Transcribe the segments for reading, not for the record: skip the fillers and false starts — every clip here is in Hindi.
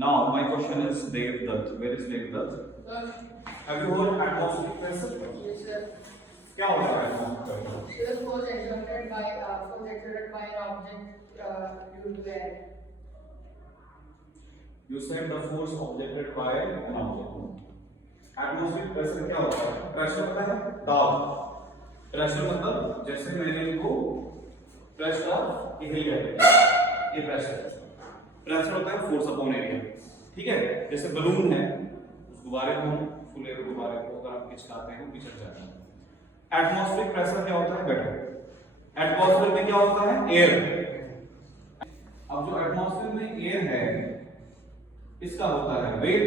Now my question is Dev Dutt. Where is Dev Dutt? Have you heard atmospheric pressure? Yes, sir. क्या होता है atmospheric pressure? Sir, force exerted by an object due to air. You said the force objected by an object. Atmospheric pressure क्या होता है? Pressure होता है दाब. Pressure मतलब जैसे मैंने इनको प्रेस किया, ये हिल गया. ये प्रेशर होता है फोर्स अपॉन एरिया. ठीक है, जैसे बलून है, उस गुब्बारे को हम फूले हुए गुब्बारे को अगर आप खिंचाते हैं वो पिछड़ जाता है. एटमॉस्फेरिक प्रेशर क्या होता है? बेटा, एटमॉस्फेयर में क्या होता है? एयर. अब जो एटमॉस्फेयर में एयर है इसका होता है वेट,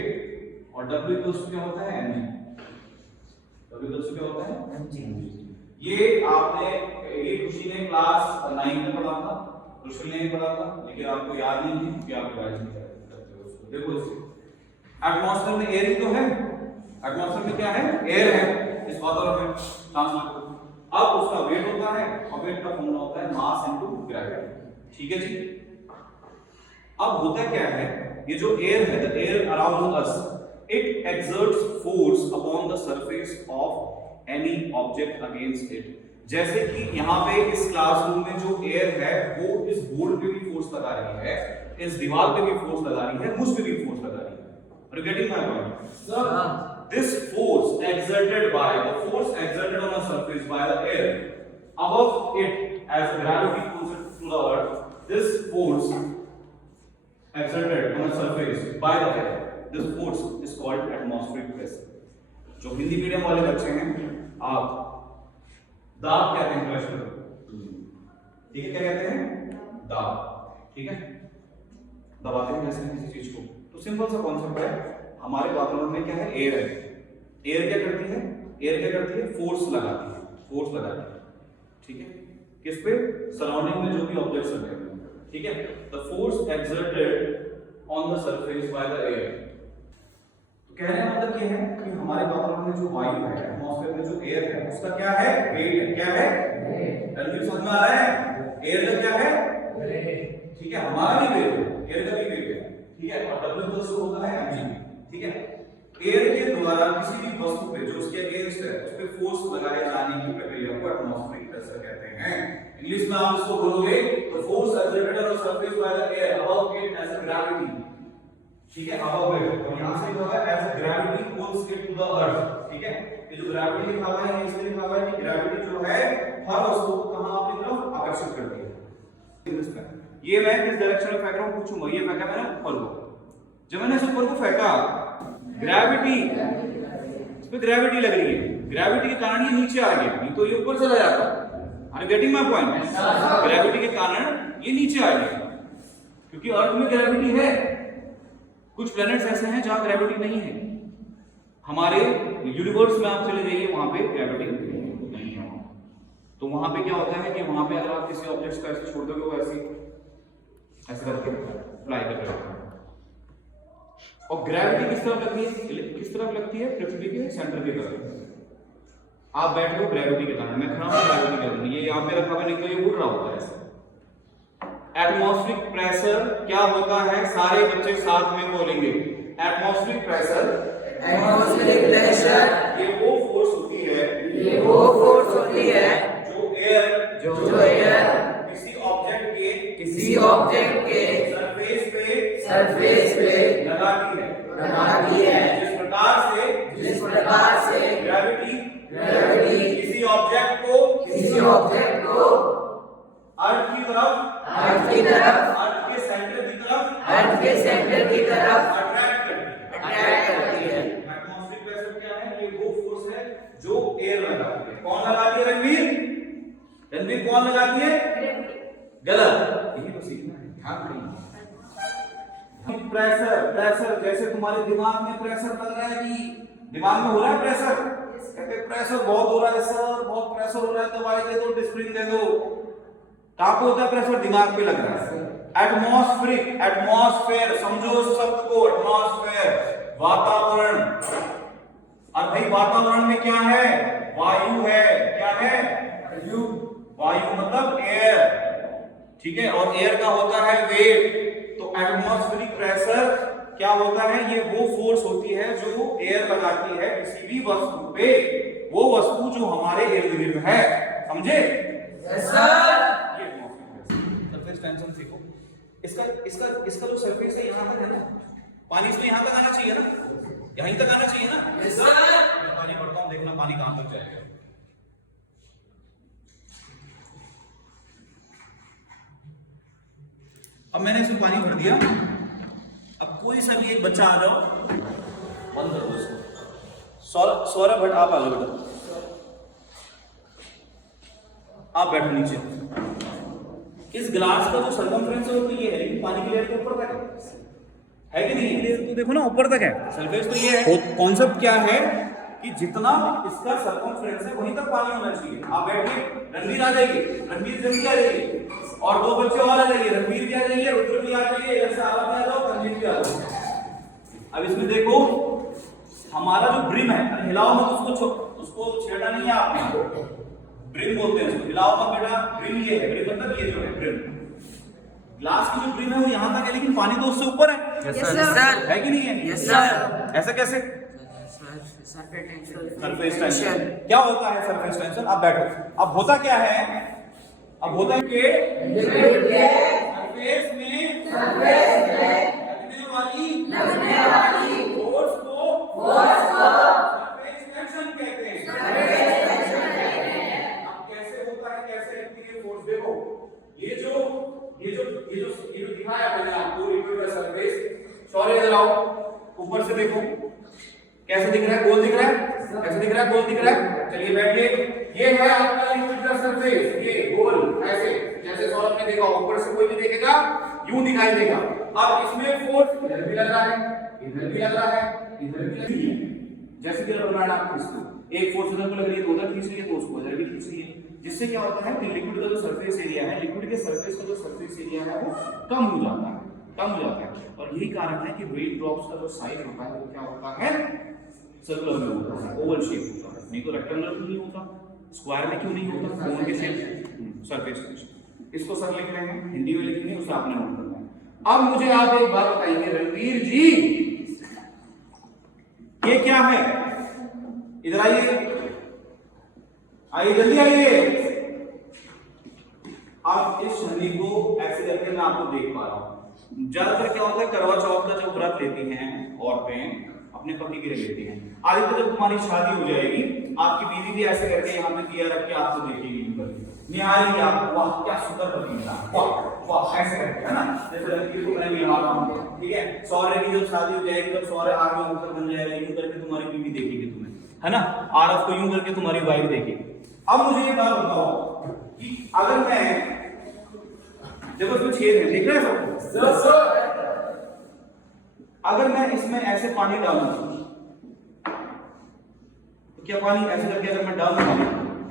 और W इक्वल्स क्या होता है? mg. W इक्वल्स क्या होता है? mg. ये आपने ये खुशी ने क्लास 9 में पढ़ा था, रुशल ने पढ़ा था, लेकिन आपको याद नहीं है कि आप रिवाइज नहीं करते हो उसको. देखो इसको, एटमॉस्फेयर में एयर ही तो है. एटमॉस्फेयर में क्या है? एयर है इस वातावरण में. ट्रांसफर अब उसका वेट होता है, और वेट का फॉर्मूला होता है मास इनटू ग्रेविटी. ठीक है जी. अब होता क्या है, ये जो एयर है, the air around us, it exerts force upon the surface of any object against it. जैसे कि यहाँ पे इस क्लासरूम में जो एयर है वो इस बोर्ड पे भी फोर्स लगा रही है, इस दीवार पे भी फोर्स लगा रही है, मुझ पे भी फोर्स लगा रही है. Are you getting my point? Sir, this force exerted on a surface by the air above it as gravity pulls it to the earth, this force exerted on a surface by the air, this force is called atmospheric pressure. जो हिंदी मीडियम वाले बच्चे हैं, आप दाब कहते हैं प्रेशर. ठीक है, क्या कहते हैं? दाब. ठीक है, दबाते हैं जैसे किसी चीज को. तो सिंपल सा कॉन्सेप्ट है. हमारे वातावरण में क्या है? एयर है. एयर क्या करती है? एयर क्या करती है? फोर्स लगाती है. फोर्स लगाती है. ठीक है, किस पे? सराउंडिंग में जो भी ऑब्जेक्ट्स रहते हैं. ठीक है, the force exerted on the surface by the air. तो कहने का मतलब ये है कि हमारे वातावरण में जो वायु है, एटमॉस्फेयर में जो एयर है, उसका क्या है? वेट है. क्या है? वेट. समझ में आ रहा है? एयर का क्या है? वेट. ठीक है, हमारा भी वेट है, एयर का भी वेट है. ठीक है, और W इक्वल्स होता है mg. ठीक है, एयर के द्वारा किसी भी वस्तु पे जो उसके अगेंस्ट है उस पे फोर्स लगाए जाने की प्रक्रिया को एटमॉस्फेरिक प्रेशर कहते हैं. इंग्लिश में आप इसको बोलोगे तो force exerted on the surface by the air above it as a gravity. ठीक है, अबव इट, और यहां से लिखा है as a gravity pulls it to the earth. ठीक है, ये जो ग्रेविटी लिखा हुआ है इसमें लिखा हुआ है कि ग्रेविटी जो है हर वस्तु को कहां अपनी तरफ आकर्षित करती है. ये मैं किस डायरेक्शन में फेंक रहा हूं पूछूंगा. ये फेंका मैंने ऊपर को. जब मैंने इस ऊपर को फेंका, ग्रेविटी, इस पे ग्रेविटी लग रही है. ग्रेविटी के कारण ये नीचे आ गया, नहीं तो ये ऊपर चला जाता. Are you getting my point? Gravity के कारण ये नीचे आ गया, क्योंकि अर्थ में ग्रेविटी है. कुछ प्लैनेट्स ऐसे हैं जहां ग्रेविटी नहीं है. हमारे यूनिवर्स में आप चले जाइए, वहां पे ग्रेविटी नहीं है. तो वहां पे क्या होता है कि वहां पे अगर आप किसी ऑब्जेक्ट को ऐसे छोड़ दोगे, वो ऐसे करके फ्लाई कर रहा है. और ग्रेविटी किस तरफ लगती है? किस तरफ लगती है? पृथ्वी के सेंटर की तरफ. आप बैठ लो ग्रेविटी के कारण, मैं खड़ा हूं ग्रेविटी के कारण. ये यहां पे रखा हुआ, नहीं तो ये उड़ रहा होता है ऐसे. एटमॉस्फेरिक प्रेशर क्या होता है? सारे बच्चे साथ में बोलेंगे. एटमॉस्फेरिक प्रेशर, एटमॉस्फेरिक प्रेशर ये वो फोर्स होती है, ये वो फोर्स होती है जो एयर किसी ऑब्जेक्ट के सरफेस पे लगाती है. जिस प्रकार से ग्रेविटी किसी ऑब्जेक्ट को अर्थ की तरफ, अर्थ के सेंटर की तरफ अट्रैक्ट करती है. एटमॉस्फेरिक प्रेशर क्या है? ये वो फोर्स है जो एयर लगाती है. कौन लगाती है? रणवीर कौन लगाती है? गलत. यही तो सीखना है, ध्यान देना. प्रेशर जैसे तुम्हारे दिमाग में प्रेशर लग रहा है जी, दिमाग में हो रहा है प्रेशर. कहते प्रेशर बहुत हो रहा है सर, बहुत प्रेशर हो रहा है, दवाई दे दो, डिस्प्रिन दे दो. कहां पे होता है प्रेशर? दिमाग पे लग रहा है. एटमॉस्फेयर समझो शब्द को. एटमॉस्फेयर वातावरण. और भाई वातावरण में क्या है? वायु है. क्या है? वायु मतलब एयर. ठीक है, और एयर का होता है वेट. तो एटमॉस्फेरिक प्रेशर क्या होता है, ये वो फोर्स होती है जो एयर लगाती है किसी भी वस्तु पे, वो वस्तु जो हमारे इर्द गिर्द है, समझे? Yes sir. ये सरफेस टेंशन सीखो। इसका इसका इसका जो सरफेस है यहां तक है ना, पानी इसमें यहां तक आना चाहिए ना, यहीं तक आना चाहिए ना। Yes sir. मैं पानी भरता हूं, देखना पानी कहां तक जाएगा। अब मैंने इसमें पानी भर दिया। अब कोई सा भी एक बच्चा आ जाओ, बंद कर दो इसको। सौरभ भट्ट आप आ जाओ बेटा, आप बैठो नीचे। इस गिलास का जो सर्कमफ्रेंस है वो तो ये है, लेकिन पानी की लेयर तो ऊपर तक है कि नहीं? लेयर तो देखो ना ऊपर तक है, सरफेस तो ये है। कॉन्सेप्ट क्या है कि जितना इसका सर्कमफ्रेंस है वहीं तक पानी होना चाहिए। आप बैठिए, रणवीर आ जाइए, रणवीर जल्दी आ जाइए, और दो बच्चे और आ जाइए, रणवीर भी आ जाइए, रुद्र भी आ जाइए, ऐसे आप भी आ जाओ, तनवीर भी आ जाओ। अब इसमें देखो हमारा जो ब्रिम है, हिलाओ मत उसको छेड़ना नहीं है आपने, ब्रिम बोलते हैं इसको, हिलाओ मत बेटा। ब्रिम ये है, ब्रिम मतलब ये जो है ब्रिम, ग्लास की जो ब्रिम है वो यहां तक है, लेकिन पानी तो उससे ऊपर है। Yes sir. है कि नहीं है? Yes sir. ऐसा कैसे? Surface tension. क्या होता है सरफेस टेंशन? अब बैठो। अब होता क्या है, अब होता है कि सरफेस में लगने वाली फोर्स को सरफेस टेंशन कहते हैं। अब कैसे होता है, कैसे लगती है फोर्स? देखो ये जो दिखाया मैंने आपको लिक्विड का सरफेस, सॉरी इधर आओ, ऊपर से देखो कैसे दिख रहा है, गोल दिख रहा है, कैसे दिख रहा है, गोल दिख रहा है। चलिए बैठिए, ये है आपका लिक्विड का सरफेस, ये गोल ऐसे, जैसे सौरभ ने देखा, ऊपर से कोई भी देखेगा यूं दिखाई देगा। अब इसमें फोर्स इधर भी लग रहा है, इधर भी लग रहा है, इधर भी लग रही है, जैसे कि बनाना आपको इसको एक फोर्स इधर को लग रही है तो उधर खींच रही है, तो उसको इधर भी खींच रही है, जिससे क्या होता है कि लिक्विड का जो सरफेस एरिया है, लिक्विड के सरफेस का जो सरफेस एरिया है वो कम हो जाता है, कम हो जाता है। और यही कारण है कि रेन ड्रॉप्स का जो साइज होता है वो क्या होता है, सर्कुलर में होता है, ओवल शेप होता है, नहीं तो रेक्टेंगुलर क्यों नहीं होता, स्क्वायर में क्यों नहीं होता, कोन के शेप, सरफेस टेंशन। इसको सर लिख रहे हैं, हिंदी में लिखेंगे, उसे आपने नोट करना है। अब मुझे आप एक बात बताइए रणवीर जी, ये क्या है? इधर आइए, आइए जल्दी आइए। अब इस छन्नी को ऐसे करके मैं आपको देख पा रहा हूं। ज्यादातर क्या होता है, करवा चौथ का जो व्रत लेती हैं औरतें अपने पति के लिए लेती हैं, आगे तो जब तुम्हारी शादी हो जाएगी आपकी बीवी भी ऐसे करके यहाँ पे दिया रख के आपको देखेगी, निहारेगी आपको, वाह क्या सुंदर पति मिला, वाह वाह, ऐसे करके, है ना? जैसे लड़की को मैं निहार रहा हूं, ठीक है? सौर्य की जब शादी हो जाएगी तब सौर्य आगे ऊपर बन जाएगा, यूं करके तुम्हारी बीवी देखेगी तुम्हें, है ना? आरफ को यूं करके तुम्हारी वाइफ देखेगी। अब मुझे ये बात बताओ कि अगर मैं, देखो इसमें छेद है, देख रहे हैं सबको? अगर मैं इसमें ऐसे पानी डालूं तो क्या पानी ऐसे करके अगर मैं डाल दूं,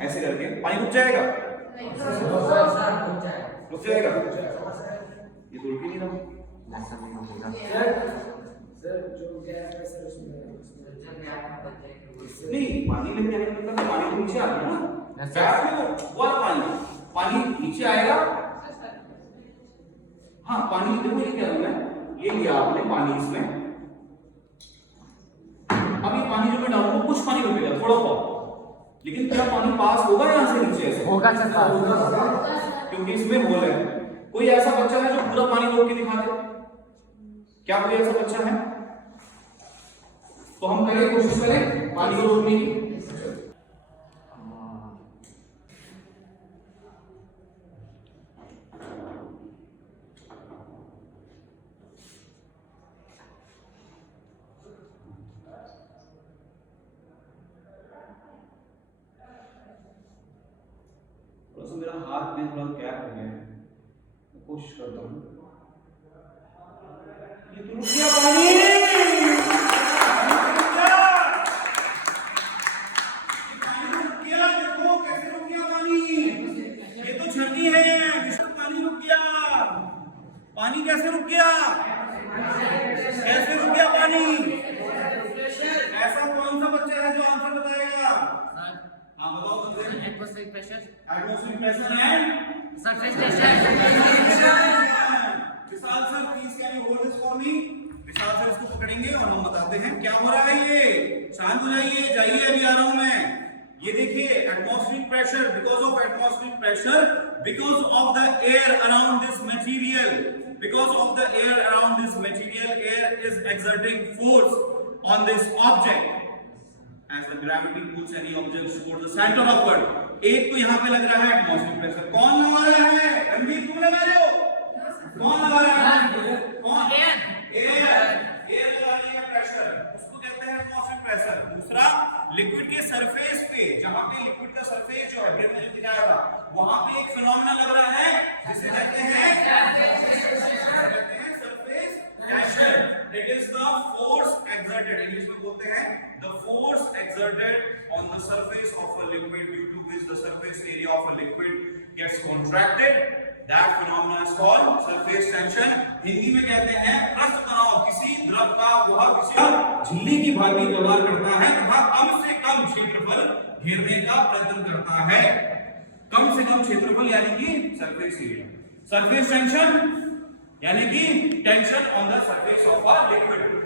ऐसे करके पानी रुक जाएगा? रुक जाएगा? ये तो रुक ही नहीं रहा। नहीं, पानी लेके जाने का मतलब पानी तो नीचे आ गया ना, गैस में तो वो पानी नीचे आएगा। हाँ पानी, देखो ये क्या है, ये लिया आपने पानी इसमें, अब ये पानी जो मैं डालूंगा कुछ पानी रुकेगा थोड़ा बहुत, लेकिन क्या पानी पास होगा यहाँ से नीचे? ऐसे होगा क्योंकि इसमें होल है। कोई ऐसा बच्चा है जो पूरा पानी रोक के दिखा दे? क्या कोई ऐसा बच्चा है? तो हम पहले कोशिश करें पानी को रोकने की। मेरा हाथ में थोड़ा गैप हो गया है, मैं कोशिश करता हूँ। ये तो रुक गया पानी, रुक गया, देखो कैसे रुक गया पानी। ये तो छन्नी है, इसमें पानी रुक गया। पानी कैसे रुक गया? कैसे रुक गया पानी? ऐसा कौन सा बच्चा है जो आंसर बताएगा? हाँ बताओ बच्चे। Atmospheric pressure and surface tension. Vishal sir please can you hold this for me? Vishal sir इसको करेंगे और हम बताते हैं क्या हो रहा है। ये शांत हो जाइए, जाइए, अभी आ रहा हूं मैं। ये देखिए, atmospheric pressure, because of atmospheric pressure, because of the air around this material, because of the air around this material, air is exerting force on this object as the gravity pulls any object towards the center upward। एक तो यहाँ पे लग रहा है एटमॉस्फेरिक प्रेशर। कौन लगा रहा है? रणवीर, तुम लगा रहे हो? कौन लगा रहा है? कौन? एयर लगाने का प्रेशर, उसको कहते हैं एटमॉस्फेरिक प्रेशर। दूसरा, लिक्विड के सरफेस पे, जहां पे लिक्विड का सरफेस जो है ब्रेन में जो दिखाया था, वहां पे एक फिनोमेना लग रहा है जिसे कहते हैं surface tension. It is the force exerted, English में बोलते हैं the force exerted on the surface of a liquid due to which the surface area of a liquid gets contracted, that phenomenon is called surface tension। Hindi में कहते हैं पृष्ठ तनाव। किसी द्रव का वह किसी झिल्ली की भांति व्यवहार करता है तथा कम से कम क्षेत्रफल घेरने का प्रयत्न करता है। कम से कम क्षेत्रफल यानी कि सरफेस एरिया। सरफेस टेंशन यानी कि tension on the surface of a liquid.